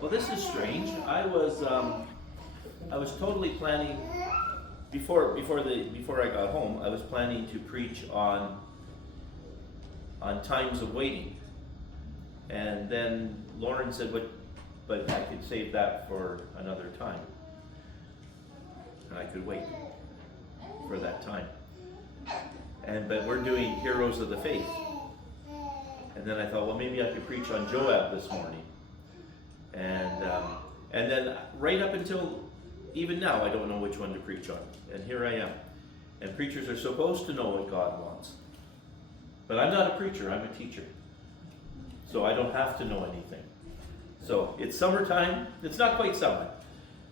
Well, this is strange. I was totally planning before I got home. I was planning to preach on times of waiting, and then Lauren said, "But I could save that for another time, and I could wait for that time." But we're doing Heroes of the Faith, and then I thought, well, maybe I could preach on Joab this morning. And then right up until even now, I don't know which one to preach on. And here I am. And preachers are supposed to know what God wants. But I'm not a preacher, I'm a teacher. So I don't have to know anything. So it's summertime. It's not quite summer.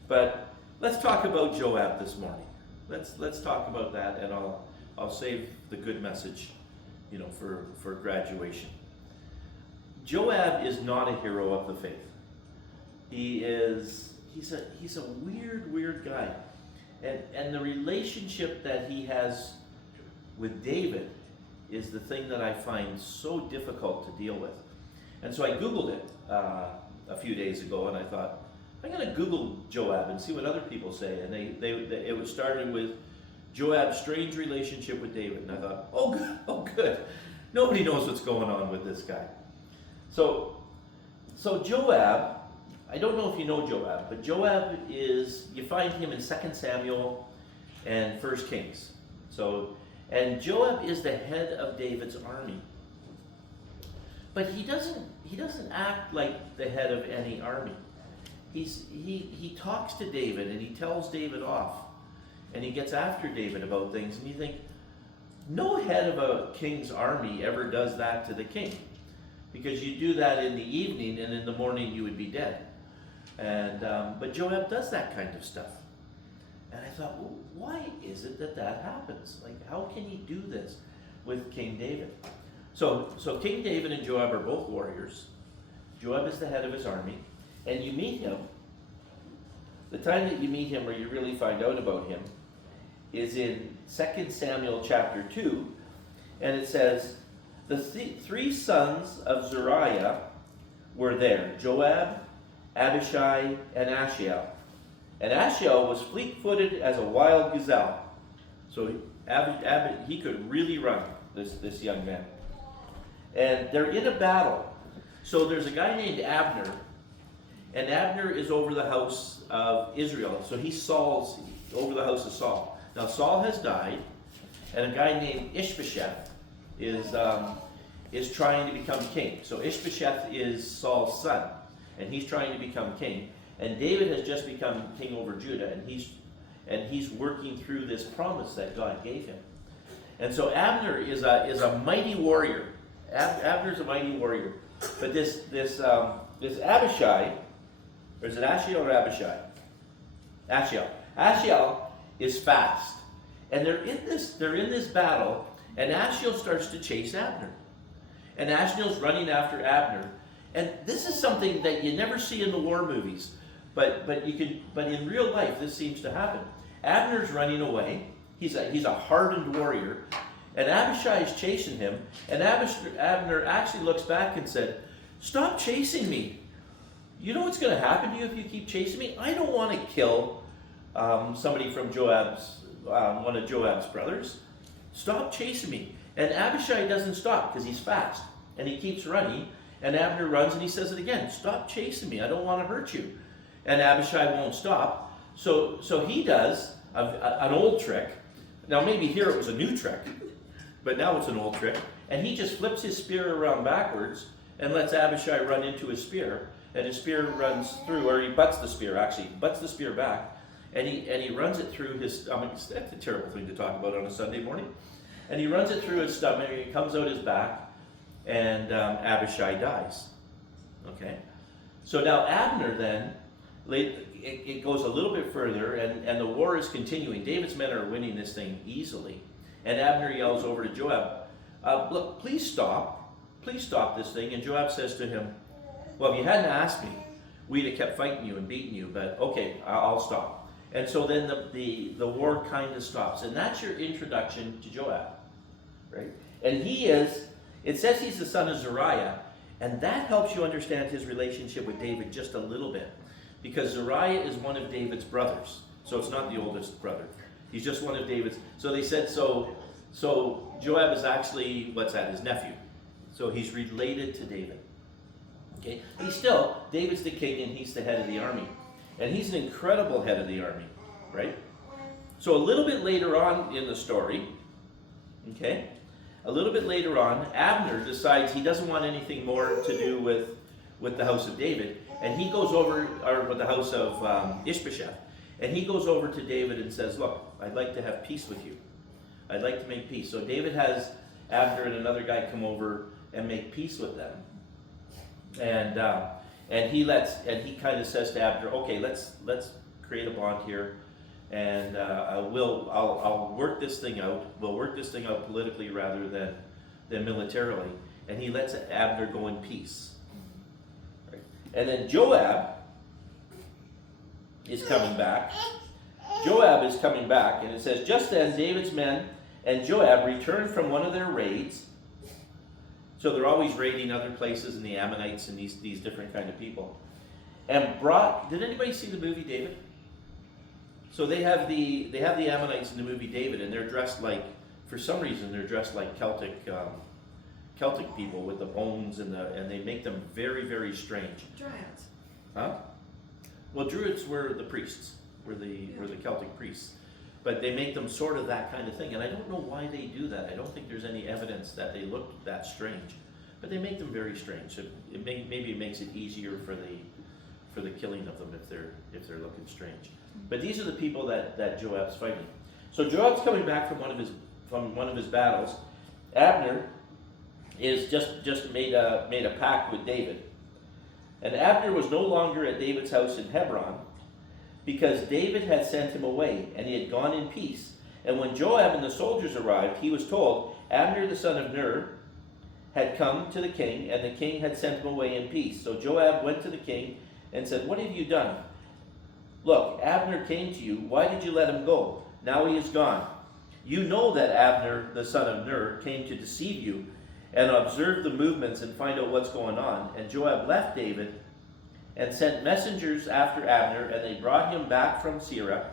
But let's talk about Joab this morning. Let's talk about that, and I'll save the good message, for graduation. Joab is not a hero of the faith. He's a weird guy. And the relationship that he has with David is the thing that I find so difficult to deal with. And so I Googled it a few days ago, and I thought, I'm going to Google Joab and see what other people say. And it was starting with Joab's strange relationship with David. And I thought, oh good. Nobody knows what's going on with this guy. So Joab, I don't know if you know Joab, but Joab you find him in 2 Samuel and 1 Kings. And Joab is the head of David's army. But he doesn't act like the head of any army. He talks to David, and he tells David off, and he gets after David about things, and you think, no head of a king's army ever does that to the king, because you do that in the evening, and in the morning you would be dead. But Joab does that kind of stuff. And I thought, well, why is it that happens? Like, how can he do this with King David? So King David and Joab are both warriors. Joab is the head of his army. And you meet him, the time that you meet him, or you really find out about him, is in 2 Samuel chapter 2. And it says, the three sons of Zeruiah were there, Joab, Abishai, and Ashiel. And Ashiel was fleet-footed as a wild gazelle. So he could really run, this young man. And they're in a battle. So there's a guy named Abner, and Abner is over the house of Israel. So he's over the house of Saul. Now Saul has died, and a guy named Ishbosheth is trying to become king. So Ishbosheth is Saul's son, and he's trying to become king. And David has just become king over Judah, and he's working through this promise that God gave him. And so Abner is a mighty warrior. Abner's a mighty warrior. But this Abishai, or is it Ashiel or Abishai? Ashiel. Ashiel is fast, and they're in this battle, and Ashiel starts to chase Abner, and Ashiel's running after Abner. And this is something that you never see in the war movies, but in real life this seems to happen. Abner's running away. He's a hardened warrior, and Abishai is chasing him. And Abner actually looks back and said, "Stop chasing me. You know what's going to happen to you if you keep chasing me? I don't want to kill somebody from one of Joab's brothers. Stop chasing me." And Abishai doesn't stop because he's fast, and he keeps running. And Abner runs, and he says it again, "Stop chasing me. I don't want to hurt you." And Abishai won't stop. So he does an old trick. Now maybe here it was a new trick, but now it's an old trick. And he just flips his spear around backwards and lets Abishai run into his spear. And his spear runs through, or he butts the spear back. And he runs it through his stomach. That's a terrible thing to talk about on a Sunday morning. And he runs it through his stomach, and it comes out his back. And Abishai dies. Okay? So now Abner then, it goes a little bit further, and the war is continuing. David's men are winning this thing easily. And Abner yells over to Joab, "Look, please stop. Please stop this thing." And Joab says to him, "Well, if you hadn't asked me, we'd have kept fighting you and beating you, but okay, I'll stop." And so then the war kind of stops. And that's your introduction to Joab. Right? And it says he's the son of Zeruiah, And that helps you understand his relationship with David just a little bit. Because Zariah is one of David's brothers. So it's not the oldest brother. He's just one of David's. So they said, so Joab is actually, his nephew. So he's related to David. Okay? David's the king and he's the head of the army. And he's an incredible head of the army, right? So a little bit later on in the story, okay, Abner decides he doesn't want anything more to do with the house of David. And he goes over, or with the house of Ishbosheth. And he goes over to David and says, look, I'd like to have peace with you. I'd like to make peace. So David has Abner and another guy come over and make peace with them. And he kind of says to Abner, okay, let's create a bond here, and I'll work this thing out. We'll work this thing out politically rather than militarily. And he lets Abner go in peace. Right? And then Joab is coming back. And it says, just then David's men and Joab returned from one of their raids. So they're always raiding other places, and the Ammonites and these different kind of people. And did anybody see the movie David? So they have the Ammonites in the movie David, and they're dressed like, for some reason, they're dressed like Celtic people with the bones and they make them very, very strange. Dryads. Huh? Well, Druids were the priests, were the Celtic priests. But they make them sort of that kind of thing. And I don't know why they do that. I don't think there's any evidence that they look that strange. But they make them very strange. So maybe it makes it easier for the killing of them if they're looking strange. But these are the people that Joab's fighting. So Joab's coming back from one of his battles. Abner is just made a pact with David. And Abner was no longer at David's house in Hebron, because David had sent him away, and he had gone in peace. And when Joab and the soldiers arrived, he was told, Abner the son of Ner had come to the king, and the king had sent him away in peace. So Joab went to the king and said, what have you done? Look, Abner came to you. Why did you let him go? Now he is gone. You know that Abner the son of Ner came to deceive you and observe the movements and find out what's going on. And Joab left David and sent messengers after Abner, and they brought him back from Sirah.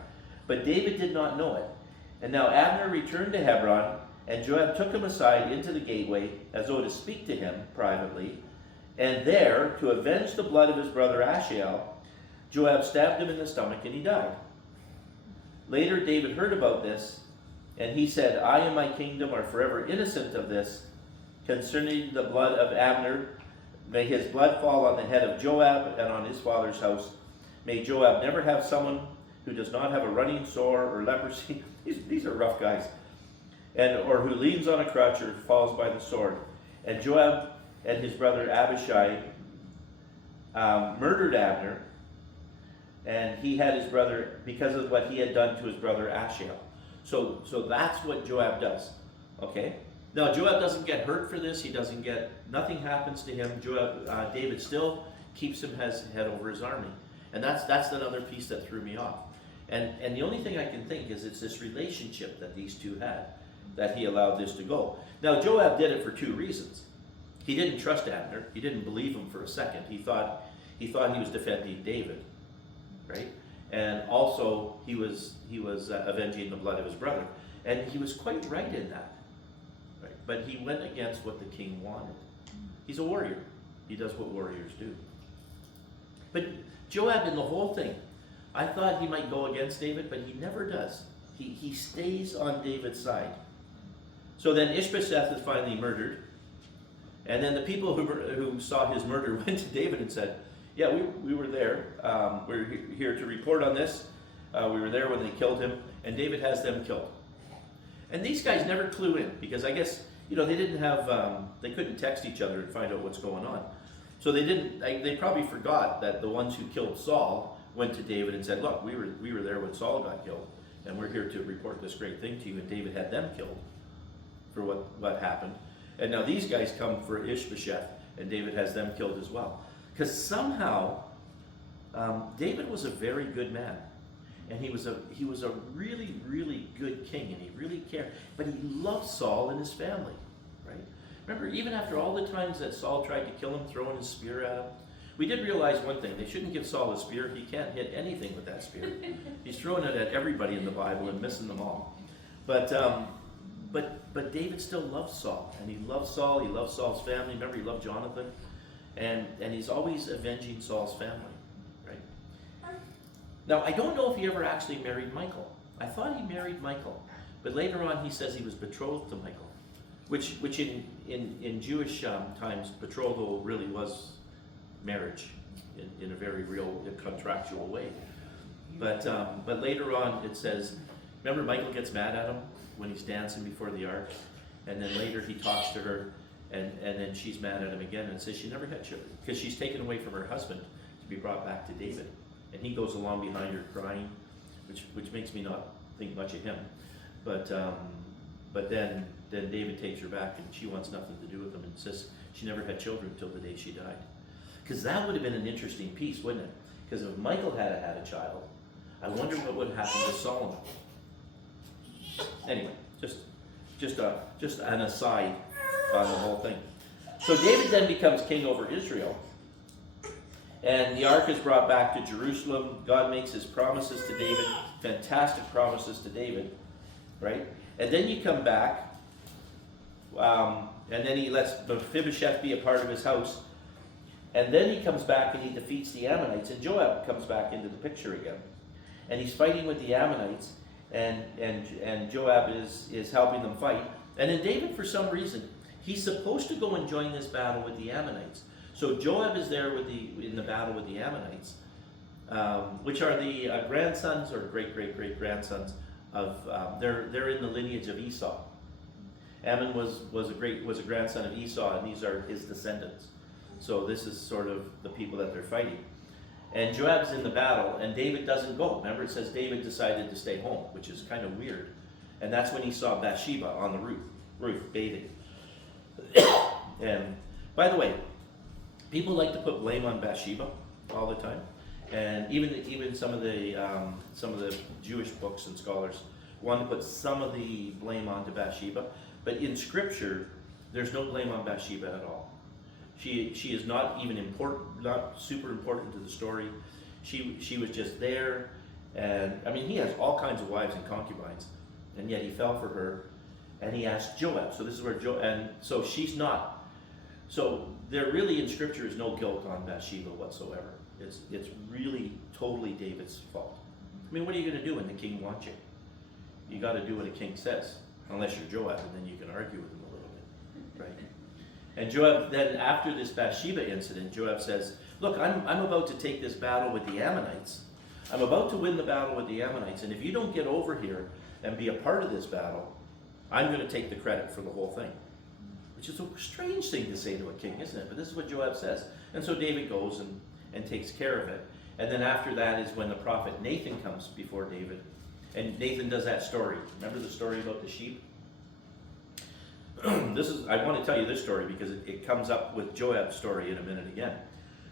But David did not know it. And now Abner returned to Hebron, and Joab took him aside into the gateway, as though to speak to him privately. And there, to avenge the blood of his brother Asahel, Joab stabbed him in the stomach, and he died. Later David heard about this, and he said, I and my kingdom are forever innocent of this. Concerning the blood of Abner, may his blood fall on the head of Joab and on his father's house. May Joab never have someone who does not have a running sore or leprosy. These are rough guys. Or who leans on a crutch or falls by the sword. And Joab and his brother Abishai murdered Abner, and he had his brother, because of what he had done to his brother Asahel. So that's what Joab does. Okay? Now, Joab doesn't get hurt for this. Nothing happens to him. David still keeps him as head over his army. And that's another piece that threw me off. And the only thing I can think is it's this relationship that these two had, that he allowed this to go. Now, Joab did it for two reasons. He didn't trust Abner. He didn't believe him for a second. He thought he was defending David, right? And also, he was avenging the blood of his brother. And he was quite right in that. But he went against what the king wanted. He's a warrior. He does what warriors do. But Joab, in the whole thing, I thought he might go against David, but he never does. He stays on David's side. So then Ishbosheth is finally murdered. And then the people who saw his murder went to David and said, yeah, we were there. We're here to report on this. We were there when they killed him. And David has them killed. And these guys never clue in, because I guess, they didn't have, they couldn't text each other and find out what's going on. So they probably forgot that the ones who killed Saul went to David and said, look, we were there when Saul got killed, and we're here to report this great thing to you. And David had them killed for what happened. And now these guys come for Ishbosheth, and David has them killed as well. Because somehow, David was a very good man. And he was a really, really good king, and he really cared. But he loved Saul and his family, right? Remember, even after all the times that Saul tried to kill him, throwing his spear at him, we did realize one thing. They shouldn't give Saul a spear. He can't hit anything with that spear. He's throwing it at everybody in the Bible and missing them all. But David still loves Saul. And he loves Saul. He loves Saul's family. Remember, he loved Jonathan. And he's always avenging Saul's family. Right? Now, I don't know if he ever actually married Michal. I thought he married Michal. But later on, he says he was betrothed to Michal. Which in Jewish times, betrothal really was marriage in a very real contractual way. But later on it says, remember Michal gets mad at him when he's dancing before the ark, and then later he talks to her, and then she's mad at him again and says she never had children because she's taken away from her husband to be brought back to David, and he goes along behind her crying, which makes me not think much of him. But then David takes her back and she wants nothing to do with him and says she never had children until the day she died. Because that would have been an interesting piece, wouldn't it? Because if Michal had had a child, I wonder what would happen to Solomon. Anyway, just an aside on the whole thing. So David then becomes king over Israel, and the ark is brought back to Jerusalem. God makes his promises to David, fantastic promises to David, right? And then you come back, and then he lets Mephibosheth be a part of his house. And then he comes back and he defeats the Ammonites, and Joab comes back into the picture again. And he's fighting with the Ammonites, and Joab is helping them fight. And then David, for some reason, he's supposed to go and join this battle with the Ammonites. So Joab is there in the battle with the Ammonites, which are the grandsons or great grandsons of they're in the lineage of Esau. Ammon was a grandson of Esau, and these are his descendants. So this is sort of the people that they're fighting. And Joab's in the battle, and David doesn't go. Remember, it says David decided to stay home, which is kind of weird. And that's when he saw Bathsheba on the roof bathing. And by the way, people like to put blame on Bathsheba all the time, and even some of the Jewish books and scholars want to put some of the blame onto Bathsheba. But in Scripture, there's no blame on Bathsheba at all. She is not even important, not super important to the story. She was just there, and I mean, he has all kinds of wives and concubines, and yet he fell for her, and he asked Joab. So this is where and so she's not. So there really in Scripture is no guilt on Bathsheba whatsoever. It's really totally David's fault. I mean, what are you going to do when the king wants you? You got to do what a king says, unless you're Joab, and then you can argue with him a little bit, right? And Joab, then after this Bathsheba incident, Joab says, look, I'm about to take this battle with the Ammonites. I'm about to win the battle with the Ammonites, and if you don't get over here and be a part of this battle, I'm going to take the credit for the whole thing. Which is a strange thing to say to a king, isn't it? But this is what Joab says. And so David goes and takes care of it. And then after that is when the prophet Nathan comes before David. And Nathan does that story. Remember the story about the sheep? I want to tell you this story because it comes up with Joab's story in a minute again.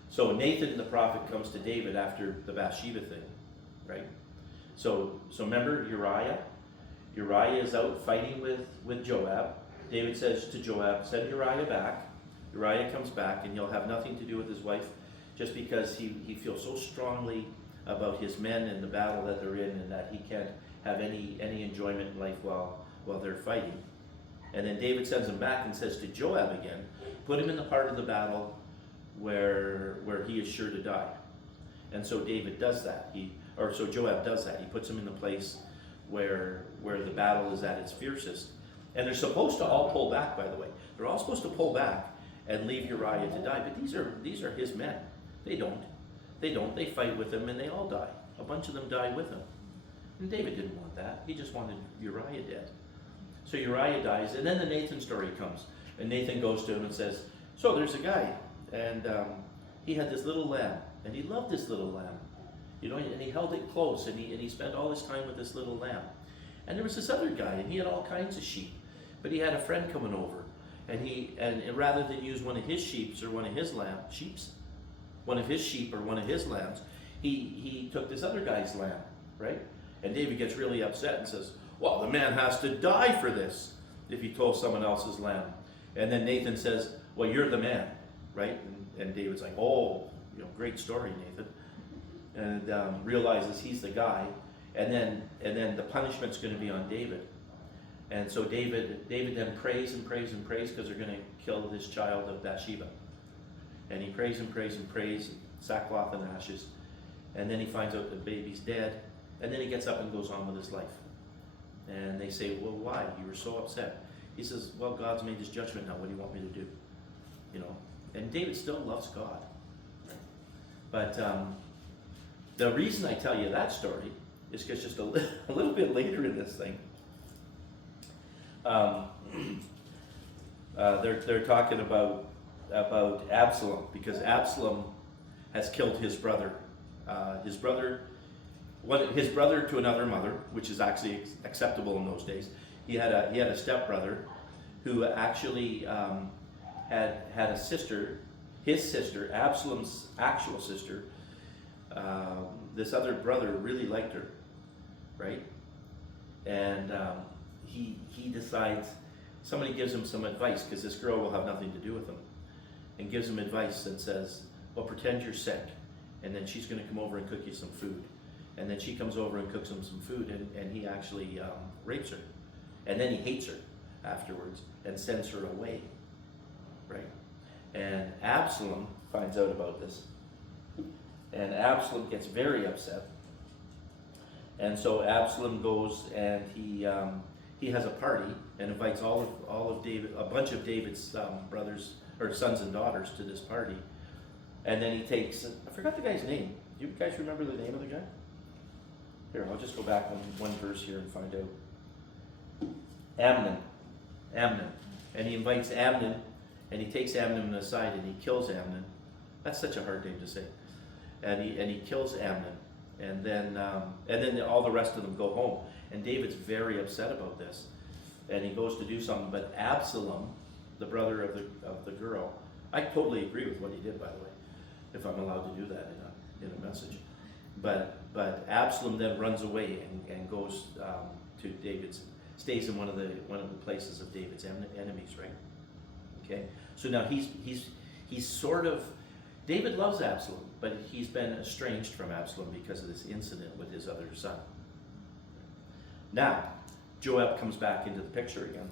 So Nathan the prophet comes to David after the Bathsheba thing, right? So remember Uriah? Uriah is out fighting with Joab. David says to Joab, send Uriah back. Uriah comes back, and he'll have nothing to do with his wife just because he feels so strongly about his men and the battle that they're in, and that he can't have any enjoyment in life while they're fighting. And then David sends him back and says to Joab again, put him in the part of the battle where he is sure to die. And so David does that. Joab does that. He puts him in the place where the battle is at its fiercest. And they're supposed to all pull back, by the way. They're all supposed to pull back and leave Uriah to die. But these are his men. They don't. They fight with him and they all die. A bunch of them die with him. And David didn't want that. He just wanted Uriah dead. So Uriah dies, and then the Nathan story comes. And Nathan goes to him and says, so there's a guy, and he had this little lamb, and he loved this little lamb. You know, and he held it close, and he spent all his time with this little lamb. And there was this other guy, and he had all kinds of sheep. But he had a friend coming over, and rather than use one of his sheep or one of his lambs, he took this other guy's lamb, right? And David gets really upset and says, well, the man has to die for this if he told someone else's lamb. And then Nathan says, well, you're the man, right? And David's like, oh, great story, Nathan. And realizes he's the guy. And then the punishment's going to be on David. And so David then prays and prays and prays because they're going to kill his child of Bathsheba. And he prays and prays and prays, sackcloth and ashes. And then he finds out the baby's dead. And then he gets up and goes on with his life. And they say, well, why? You were so upset. He says, well, God's made his judgment now. What do you want me to do? And David still loves God. But the reason I tell you that story is because just a little bit later in this thing, they're talking about Absalom, because Absalom has killed his brother. His brother to another mother, which is actually acceptable in those days. He had a stepbrother who actually had a sister, his sister, Absalom's actual sister. This other brother really liked her, right? And he decides, somebody gives him some advice, because this girl will have nothing to do with him, and gives him advice and says, well, pretend you're sick, and then she's going to come over and cook you some food. And then she comes over and cooks him some food, and he actually rapes her. And then he hates her afterwards and sends her away, right? And Absalom finds out about this. And Absalom gets very upset. And so Absalom goes and he has a party and invites all of David, a bunch of David's brothers or sons and daughters to this party. And then he takes, I forgot the guy's name. Do you guys remember the name of the guy? Here, I'll just go back one verse here and find out. Amnon. And he invites Amnon, and he takes Amnon aside and he kills Amnon. That's such a hard name to say. And he kills Amnon. And then all the rest of them go home. And David's very upset about this. And he goes to do something. But Absalom, the brother of the girl, I totally agree with what he did, by the way, if I'm allowed to do that in a message. But Absalom then runs away and goes to David's, stays in one of the places of David's enemies, right? Okay, so now he's sort of, David loves Absalom, but he's been estranged from Absalom because of this incident with his other son. Now, Joab comes back into the picture again.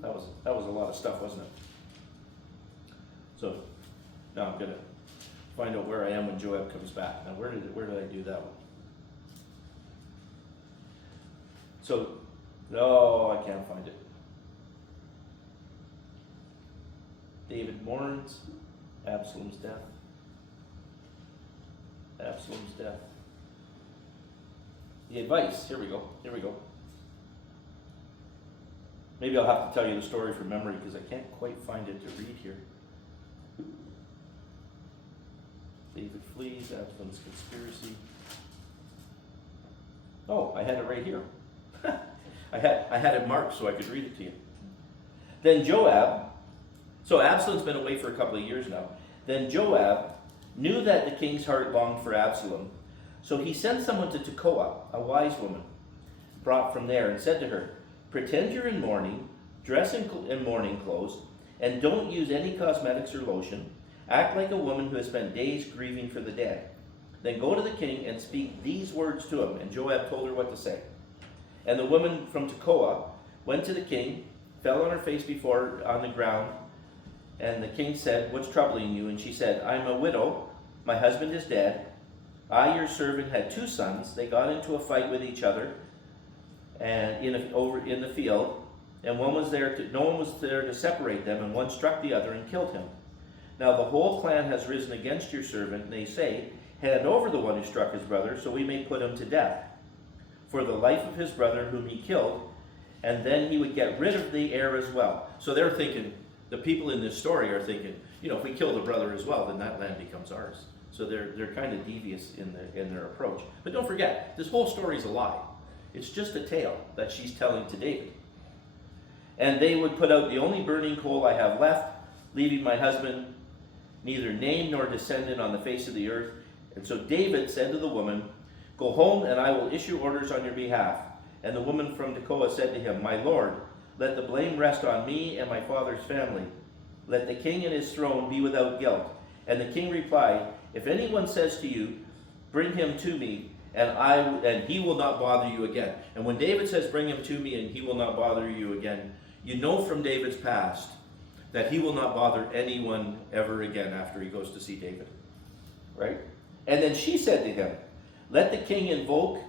That was a lot of stuff, wasn't it? So now I'm gonna find out where I am when Joab comes back. Now where did I do that one? So, no, I can't find it. David mourns Absalom's death. Absalom's death. The advice, here we go. Maybe I'll have to tell you the story from memory because I can't quite find it to read here. David flees, Absalom's conspiracy. Oh, I had it right here. I had it marked so I could read it to you. Then Joab, so Absalom's been away for a couple of years now. Then Joab knew that the king's heart longed for Absalom. So he sent someone to Tekoa, a wise woman, brought from there, and said to her, pretend you're in mourning, dress in mourning clothes, and don't use any cosmetics or lotion. Act like a woman who has spent days grieving for the dead. Then go to the king and speak these words to him. And Joab told her what to say. And the woman from Tekoa went to the king, fell on her face on the ground. And the king said, what's troubling you? And she said, I'm a widow. My husband is dead. I, your servant, had 2 sons. They got into a fight with each other and over in the field. And no one was there to separate them. And one struck the other and killed him. Now the whole clan has risen against your servant, and they say, hand over the one who struck his brother, so we may put him to death for the life of his brother whom he killed, and then he would get rid of the heir as well. So they're thinking, the people in this story are thinking, if we kill the brother as well, then that land becomes ours. So they're kind of devious in their approach. But don't forget, this whole story is a lie. It's just a tale that she's telling to David. And they would put out the only burning coal I have left, leaving my husband neither name nor descendant on the face of the earth. And so David said to the woman, go home and I will issue orders on your behalf. And the woman from Tekoa said to him, my lord, let the blame rest on me and my father's family. Let the king and his throne be without guilt. And the king replied, if anyone says to you, bring him to me, and he will not bother you again. And when David says, bring him to me and he will not bother you again, you know from David's past that he will not bother anyone ever again after he goes to see David. Right? And then she said to him, let the king invoke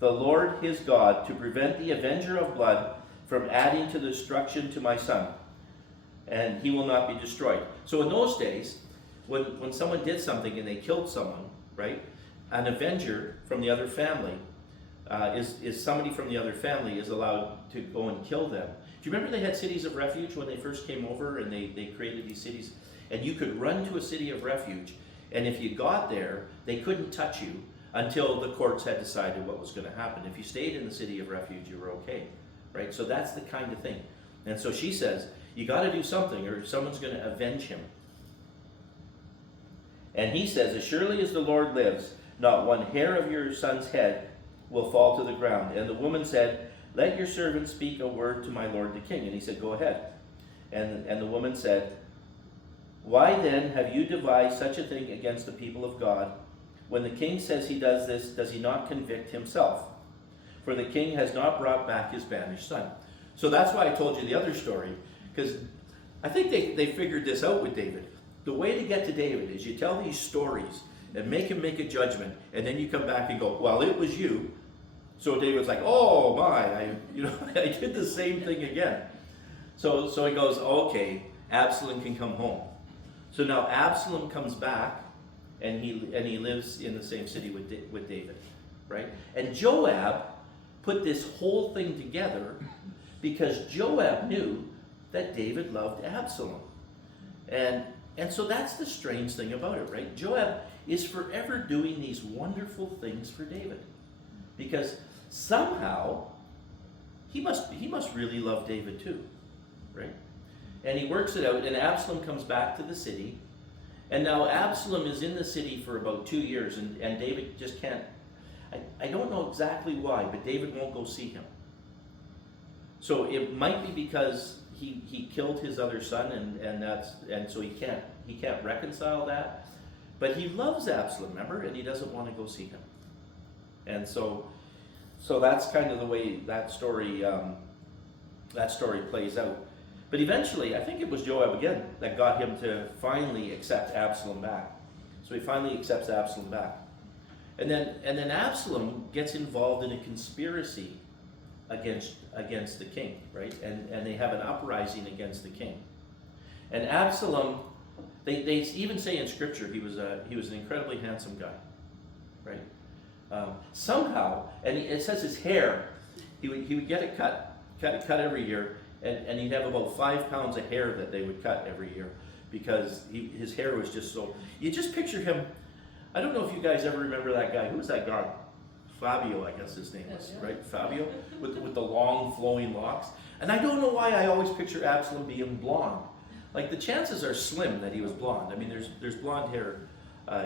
the Lord his God to prevent the avenger of blood from adding to the destruction to my son, and he will not be destroyed. So in those days, when someone did something and they killed someone, right, an avenger from the other family is somebody from the other family is allowed to go and kill them. Do you remember they had cities of refuge when they first came over, and they created these cities? And you could run to a city of refuge, and if you got there, they couldn't touch you until the courts had decided what was going to happen. If you stayed in the city of refuge, you were okay, right? So that's the kind of thing. And so she says, you got to do something, or someone's going to avenge him. And he says, as surely as the Lord lives, not one hair of your son's head will fall to the ground. And the woman said, let your servant speak a word to my lord the king. And he said, go ahead. And the woman said, why then have you devised such a thing against the people of God? When the king says he does this, does he not convict himself? For the king has not brought back his banished son. So that's why I told you the other story, because I think they figured this out with David. The way to get to David is you tell these stories and make him make a judgment, and then you come back and go, well, it was you. So David's like, oh my, I did the same thing again. So he goes, okay, Absalom can come home. So now Absalom comes back, and he lives in the same city with David, right? And Joab put this whole thing together because Joab knew that David loved Absalom. And so that's the strange thing about it, right? Joab is forever doing these wonderful things for David, because somehow he must really love David too, right? And he works it out, and Absalom comes back to the city, and now Absalom is in the city for about 2 years, and David just can't, I don't know exactly why, but David won't go see him. So it might be because he killed his other son, and so he can't reconcile that. But he loves Absalom, remember, and he doesn't want to go see him. And so that's kind of the way that story plays out. But eventually, I think it was Joab again that got him to finally accept Absalom back. So he finally accepts Absalom back. And then Absalom gets involved in a conspiracy against the king, right? And they have an uprising against the king. And Absalom, they even say in Scripture he was an incredibly handsome guy, right? Somehow, and it says his hair, he would get it cut every year, and he'd have about 5 pounds of hair that they would cut every year, because his hair was just so. You just picture him. I don't know if you guys ever remember that guy. Who was that guy? Fabio, I guess his name was, right? Fabio, with the long flowing locks. And I don't know why I always picture Absalom being blonde. Like, the chances are slim that he was blonde. I mean, there's blonde hair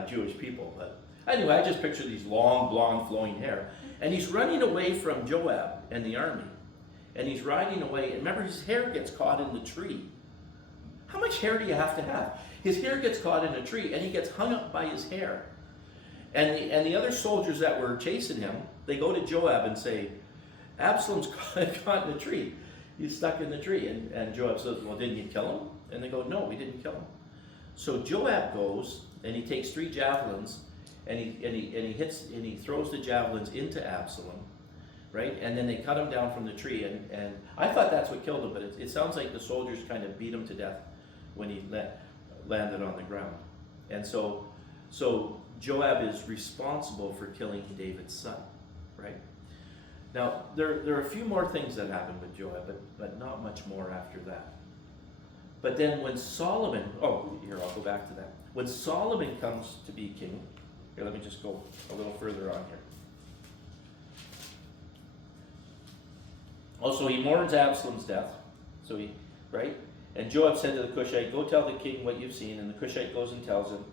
Jewish people, but anyway, I just picture these long, blonde, flowing hair. And he's running away from Joab and the army. And he's riding away, and remember, his hair gets caught in the tree. How much hair do you have to have? His hair gets caught in a tree, and he gets hung up by his hair. And the other soldiers that were chasing him, they go to Joab and say, Absalom's caught in a tree. He's stuck in the tree. And Joab says, well, didn't you kill him? And they go, no, we didn't kill him. So Joab goes, and he takes 3 javelins, and he throws the javelins into Absalom, right? And then they cut him down from the tree. And I thought that's what killed him, but it sounds like the soldiers kind of beat him to death when he landed on the ground. And so Joab is responsible for killing David's son, right? Now, there are a few more things that happen with Joab, but not much more after that. But then when Solomon, I'll go back to that. When Solomon comes to be king, here, let me just go a little further on here. Also, he mourns Absalom's death, right? And Joab said to the Cushite, go tell the king what you've seen. And the Cushite goes and tells him.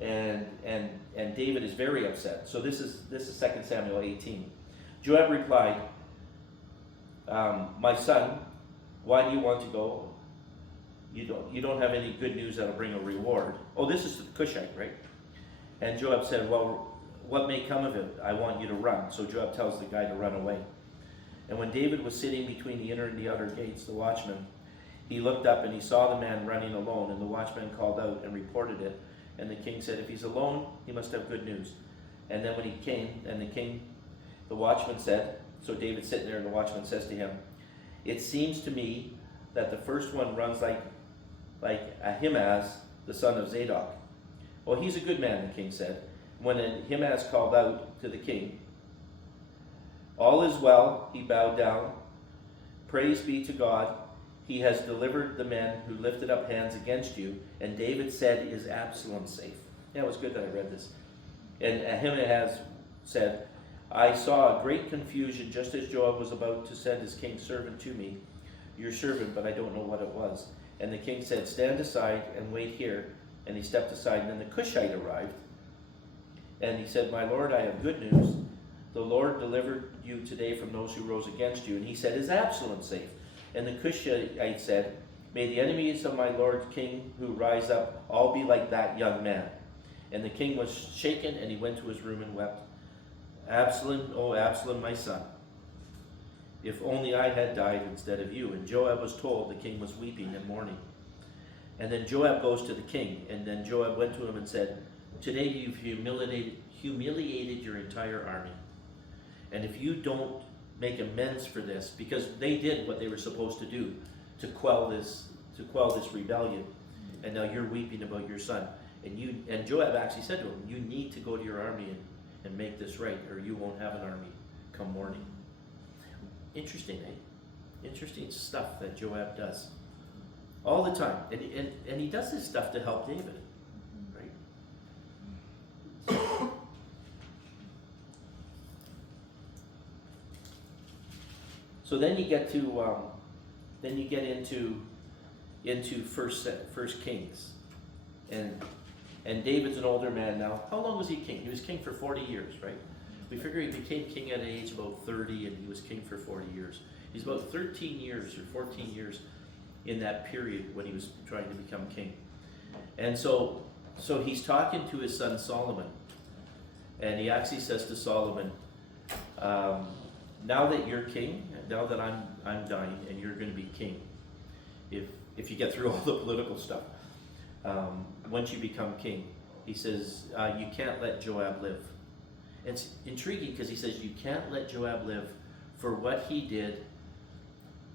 And David is very upset. So this is 2 Samuel 18. Joab replied, My son, why do you want to go? You don't have any good news that'll bring a reward. Oh, this is the Cushite, right? And Joab said, well, what may come of it? I want you to run. So Joab tells the guy to run away. And when David was sitting between the inner and the outer gates, the watchman, he looked up and he saw the man running alone, and the watchman called out and reported it. And the king said, if he's alone, he must have good news. And then when he came, and the watchman said, so David's sitting there, and the watchman says to him, it seems to me that the first one runs like Ahimaaz, the son of Zadok. Well, he's a good man, the king said. When Ahimaaz called out to the king, all is well, he bowed down. Praise be to God. He has delivered the men who lifted up hands against you. And David said, is Absalom safe? Yeah, it was good that I read this. And Ahimaaz said, I saw a great confusion just as Joab was about to send his king's servant to me, your servant, but I don't know what it was. And the king said, stand aside and wait here. And he stepped aside, and then the Cushite arrived. And he said, my lord, I have good news. The Lord delivered you today from those who rose against you. And he said, is Absalom safe? And the Cushite said, may the enemies of my lord king who rise up all be like that young man. And the king was shaken, and he went to his room and wept. Absalom, oh Absalom, my son, if only I had died instead of you. And Joab was told the king was weeping and mourning. And then Joab goes to the king, and then Joab went to him and said, today you've humiliated your entire army. And if you don't make amends for this, because they did what they were supposed to do to quell this rebellion, and now you're weeping about your son. And Joab actually said to him, you need to go to your army and make this right, or you won't have an army come morning. Interesting, eh? Interesting stuff that Joab does all the time, and he does this stuff to help David, right? So then you get into First Kings, and David's an older man now. How long was he king? He was king for 40 years, right? We figure he became king at an age about 30, and he was king for 40 years. He's about 13 years or 14 years in that period when he was trying to become king. And so he's talking to his son Solomon, and he actually says to Solomon, now that you're king, now that I'm dying and you're going to be king, if you get through all the political stuff, once you become king, he says, you can't let Joab live. It's intriguing because he says you can't let Joab live for what he did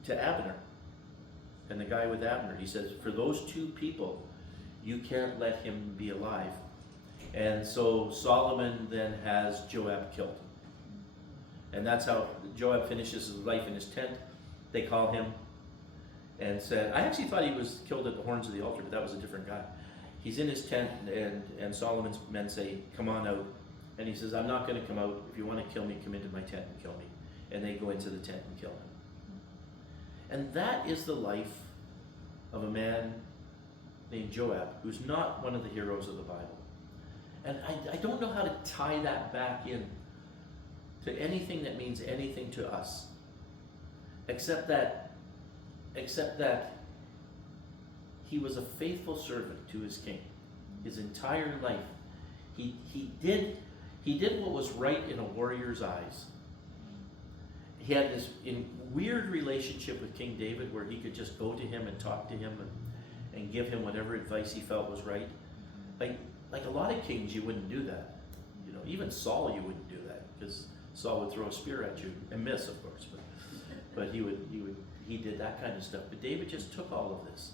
to Abner and the guy with Abner. He says, for those two people, you can't let him be alive. And so Solomon then has Joab killed. And that's how Joab finishes his life in his tent. They call him and said, I actually thought he was killed at the horns of the altar, but that was a different guy. He's in his tent, and Solomon's men say, come on out. And he says, I'm not going to come out. If you want to kill me, come into my tent and kill me. And they go into the tent and kill him. And that is the life of a man named Joab, who's not one of the heroes of the Bible. And I don't know how to tie that back in to anything that means anything to us, except that he was a faithful servant to his king his entire life. He did what was right in a warrior's eyes. He had this weird relationship with King David where he could just go to him and talk to him and give him whatever advice he felt was right. Like a lot of kings, you wouldn't do that. You know, even Saul, you wouldn't do that because Saul would throw a spear at you and miss, of course. But he did that kind of stuff. But David just took all of this,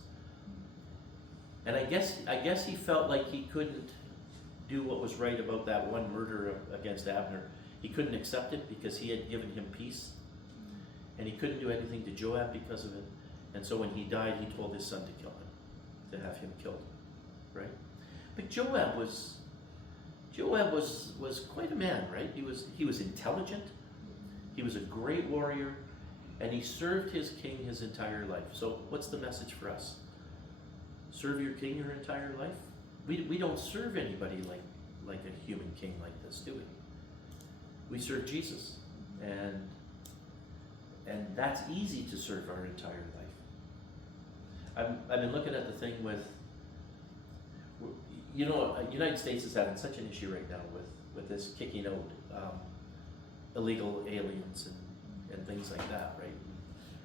and I guess he felt like he couldn't do what was right about that one murder against Abner. He couldn't accept it because he had given him peace, and he couldn't do anything to Joab because of it. And so when he died, he told his son to kill him, to have him killed, right? But Joab was quite a man, right? He was intelligent. He was a great warrior, and he served his king his entire life. So what's the message for us? Serve your king your entire life? We don't serve anybody like a human king like this, do we? We serve Jesus, And that's easy to serve our entire life. I've been looking at the thing with, United States is having such an issue right now with this kicking out illegal aliens and things like that, right?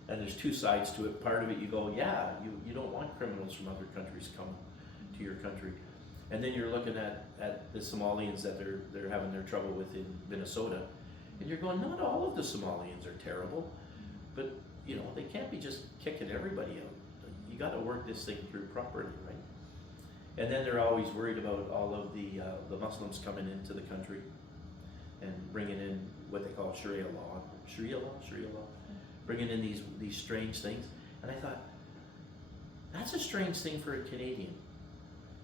And there's two sides to it. Part of it, you go, yeah, you don't want criminals from other countries coming to your country. And then you're looking at the Somalians that they're having their trouble with in Minnesota. And you're going, not all of the Somalians are terrible, but they can't be just kicking everybody out. You got to work this thing through properly, right? And then they're always worried about all of the Muslims coming into the country and bringing in what they call Sharia law, bringing in these strange things. And I thought, that's a strange thing for a Canadian,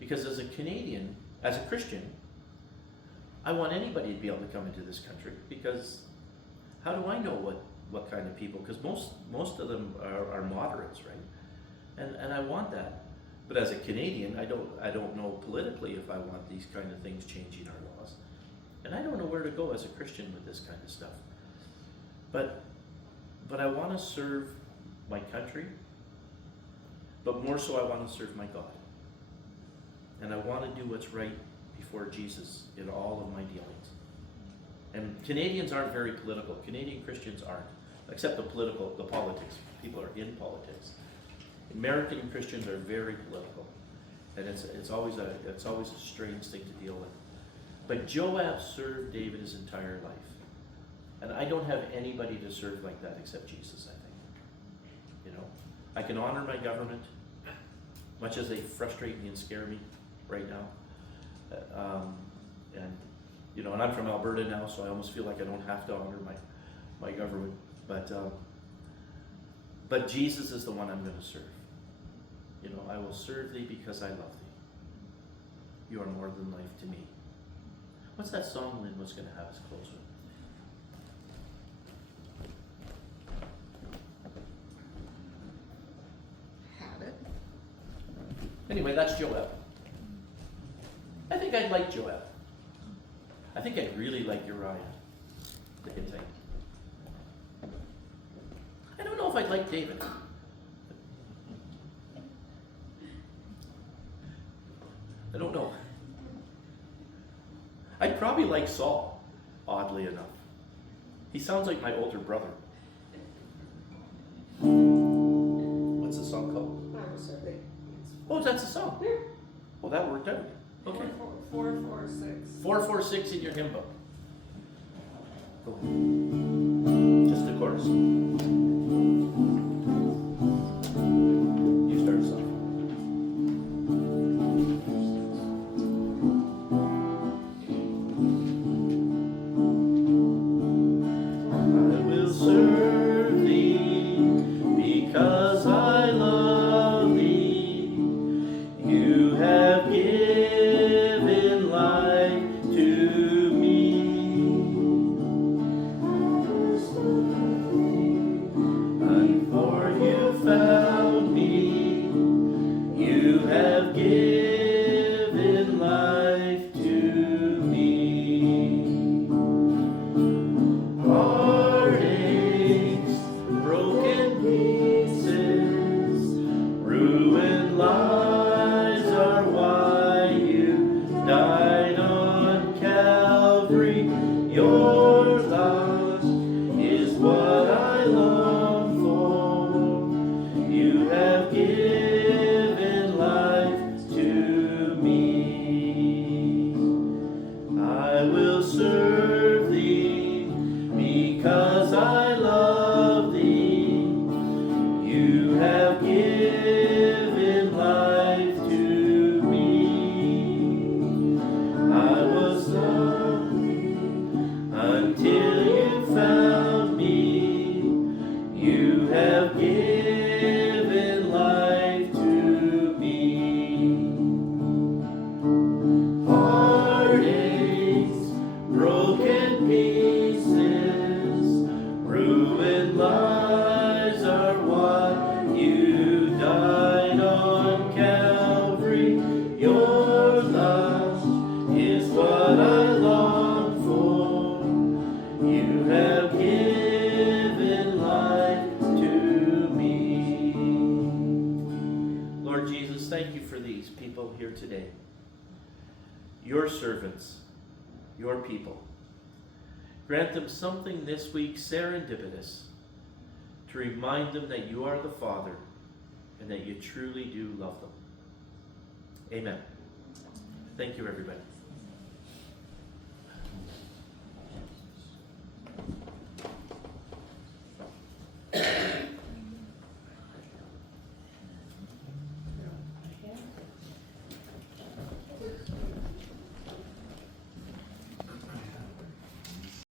because as a Canadian, as a Christian, I want anybody to be able to come into this country, because how do I know what kind of people? Because most of them are moderates, right? And I want that. But as a Canadian, I don't know politically if I want these kind of things changing our laws. And I don't know where to go as a Christian with this kind of stuff. But I want to serve my country, but more so I want to serve my God. And I want to do what's right before Jesus in all of my dealings. And Canadians aren't very political. Canadian Christians aren't, except the politics. People are in politics. American Christians are very political, and it's always a strange thing to deal with. But Joab served David his entire life, and I don't have anybody to serve like that except Jesus. I think, I can honor my government, much as they frustrate me and scare me right now, and I'm from Alberta now, so I almost feel like I don't have to honor my government, but Jesus is the one I'm going to serve. I will serve thee because I love thee. You are more than life to me. What's that song Lynn was going to have us close with? Had it. Anyway, that's Joab. I think I'd like Joab. I think I'd really like Uriah, the Hittite. I don't know if I'd like David. I don't know. I'd probably like Saul, oddly enough. He sounds like my older brother. What's the song called? Oh, that's the song. Yeah. Well, that worked out. Okay. 446. 446 in your hymn book. Go ahead. Just the chorus. You start us off. I will serve thee because I love thee. You have given life to me. And for you found me. You have given life to me. Heartaches, broken pieces, ruined lives are why you died on Calvary. Your love is what I long for. You have given life to me. I will serve thee because I love thee. You have given life to me. I was lonely until you found me. You have given life to me. Heartaches, broken pieces, ruined lives are what you died on Calvary. Your love is what I long for. You have given life your servants, your people. Grant them something this week serendipitous to remind them that you are the Father and that you truly do love them. Amen. Thank you, everybody.